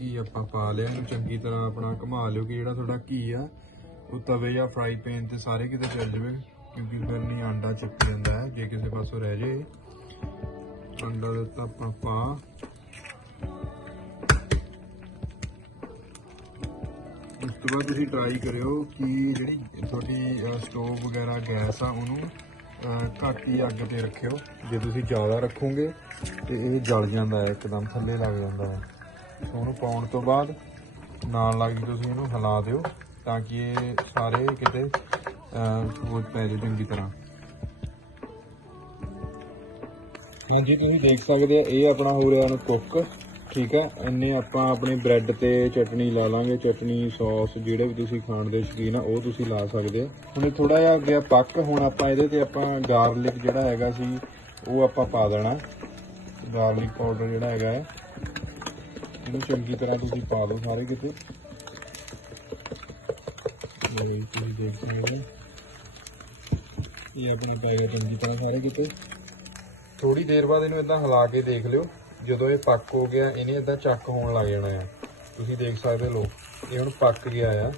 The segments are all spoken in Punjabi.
ਘੀ ਆਪਾਂ ਪਾ ਲਿਆ ਇਹਨੂੰ ਚੰਗੀ ਤਰ੍ਹਾਂ ਆਪਣਾ ਘੁਮਾ ਲਿਓ ਕਿ ਜਿਹੜਾ ਤੁਹਾਡਾ ਘੀ ਆ, ਉਹ ਤਵੇ ਜਾਂ ਫਰਾਈ ਪੈਨ ਤੇ ਸਾਰੇ ਕਿਤੇ ਚੱਲ ਜਾਵੇ, ਕਿਉਂਕਿ ਫਿਰ ਨਹੀਂ ਆਂਡਾ ਚਿਪਕ ਜਾਂਦਾ ਹੈ, ਜੇ ਕਿਸੇ ਪਾਸੋਂ ਰਹਿ ਜੇ। ਅੰਡਾ ਦਿੱਤਾ ਆਪਾਂ ਪਾ। ਉਸ ਤੋਂ ਬਾਅਦ ਤੁਸੀਂ ਟਰਾਈ ਕਰਿਓ ਕਿ ਜਿਹੜੀ ਤੁਹਾਡੀ ਸਟੋਵ ਵਗੈਰਾ ਗੈਸ ਆ, ਉਹਨੂੰ ਘੱਟ ਹੀ ਅੱਗ ਤੇ ਰੱਖਿਓ। ਜੇ ਤੁਸੀਂ ਜ਼ਿਆਦਾ ਰੱਖੋਗੇ ਤੇ ਇਹ ਜਲ ਜਾਂਦਾ ਹੈ, ਇੱਕਦਮ ਥੱਲੇ ਲੱਗ ਜਾਂਦਾ ਹੈ। ਉਹਨੂੰ ਪਾਉਣ ਤੋਂ ਬਾਅਦ ਨਾਲ ਲੱਗ ਕੇ ਤੁਸੀਂ ਇਹਨੂੰ ਹਿਲਾ ਦਿਓ ਤਾਂ ਕਿ ਇਹ ਸਾਰੇ ਕਿਤੇ ਅਹ, ਉਹ ਪੈ ਜਾਏ ਚੰਗੀ ਤਰ੍ਹਾਂ। ਹਾਂਜੀ ਤੁਸੀਂ ਦੇਖ ਸਕਦੇ ਆ ਇਹ ਆਪਣਾ ਹੋ ਰਿਹਾ ਨੂੰ ਕੁੱਕ ਠੀਕ ਆ? ਇੰਨੇ ਆਪਾਂ ਆਪਣੇ ਬ੍ਰੈਡ ਤੇ ਚਟਨੀ ਲਾ ਲਾਂਗੇ ਚਟਨੀ ਸੌਸ ਜਿਹੜੇ ਵੀ ਤੁਸੀਂ ਖਾਣ ਦੇ ਸ਼ੌਕੀਨ ਆ ਉਹ ਤੁਸੀਂ ਲਾ ਸਕਦੇ ਆ। ਹੁਣ ਇਹ ਥੋੜਾ ਜਿਹਾ ਗਿਆ ਪੱਕ ਹੁਣ ਆਪਾਂ ਇਹਦੇ ਤੇ ਆਪਾਂ ਗਾਰਲਿਕ ਜਿਹੜਾ ਹੈਗਾ ਸੀ ਉਹ ਆਪਾਂ ਪਾ ਦੇਣਾ। ਗਾਰਲਿਕ ਪਾਊਡਰ ਜਿਹੜਾ ਹੈਗਾ ਹੈ। ਇਹਨੂੰ ਚੰਗੀ ਤਰ੍ਹਾਂ ਤੁਸੀਂ ਪਾ ਦਿਓ ਸਾਰੇ ਕਿਤੇ। ਇਹ ਤੁਸੀਂ ਦੇਖ ਸਕਦੇ ਹੋ। ਇਹ ਆਪਣਾ ਪਾਏਗਾ ਚੰਗੀ ਤਰ੍ਹਾਂ ਸਾਰੇ ਕਿਤੇ। ਥੋੜੀ ਦੇਰ ਬਾਅਦ ਇਹਨੂੰ ਇਦਾਂ ਹਿਲਾ ਕੇ ਦੇਖ ਲਿਓ। ਜਦੋਂ ਇਹ ਪੱਕ ਹੋ ਗਿਆ, ਇਹਨੇ ਇਦਾਂ ਚੱਕ ਹੋਣ ਲੱਗ ਜਾਣਾ ਆ। ਤੁਸੀਂ ਦੇਖ ਸਕਦੇ ਹੋ ਇਹ ਹੁਣ ਪੱਕ ਗਿਆ ਆ।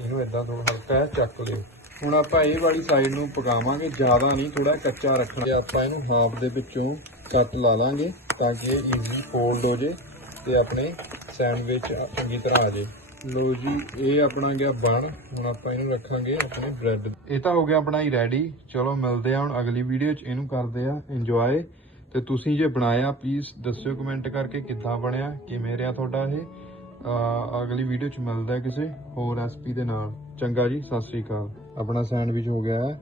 ਇਹਨੂੰ ਇਦਾਂ ਥੋੜਾ ਹਲਕਾ ਚੱਕ ਲਿਓ। ਹੁਣ ਆਪਾਂ ਇਹ ਵਾਲੀ ਸਾਈਡ ਨੂੰ ਪਕਾਵਾਂਗੇ, ਜ਼ਿਆਦਾ ਨਹੀਂ ਥੋੜਾ ਕੱਚਾ ਰੱਖਣਾ। ਆਪਾਂ ਇਹਨੂੰ ਹਾਫ ਦੇ ਵਿੱਚੋਂ ਕੱਟ ਲਾ ਲਾਂਗੇ ਤਾਂ ਕਿ ਇਹ ਈਜ਼ੀ ਫੋਲਡ ਹੋ ਜੇ। ਤੇ ਆਪਣੇ ਸੈਂਡਵਿਚ ਚੰਗੀ ਤਰ੍ਹਾਂ ਆ ਜੇ। ਲੋ ਜੀ, ਇਹ ਆਪਣਾ ਗਿਆ ਬਣ। ਹੁਣ ਆਪਾਂ ਇਹਨੂੰ ਰੱਖਾਂਗੇ ਆਪਣੇ ਬ੍ਰੈਡ ਇਹ ਤਾਂ ਹੋ ਗਿਆ ਆਪਣਾ ਹੀ ਰੈਡੀ ਚਲੋ, ਮਿਲਦੇ ਆ ਹੁਣ ਅਗਲੀ ਵੀਡੀਓ 'ਚ। ਇਹਨੂੰ ਕਰਦੇ ਆ ਇੰਜੋਏ ਤੇ ਤੁਸੀਂ ਜੇ ਬਣਾਇਆ ਪਲੀਜ਼ ਦੱਸਿਓ ਕਮੈਂਟ ਕਰਕੇ ਕਿੱਦਾਂ ਬਣਿਆ, ਕਿਵੇਂ ਰਿਹਾ ਤੁਹਾਡਾ ਇਹ। ਅਗਲੀ ਵੀਡੀਓ 'ਚ ਮਿਲਦਾ ਕਿਸੇ ਹੋਰ ਰੈਸਪੀ ਦੇ ਨਾਲ। ਚੰਗਾ ਜੀ, ਸਤਿ ਸ੍ਰੀ ਅਕਾਲ। ਆਪਣਾ ਸੈਂਡਵਿਚ ਹੋ ਗਿਆ ਹੈ।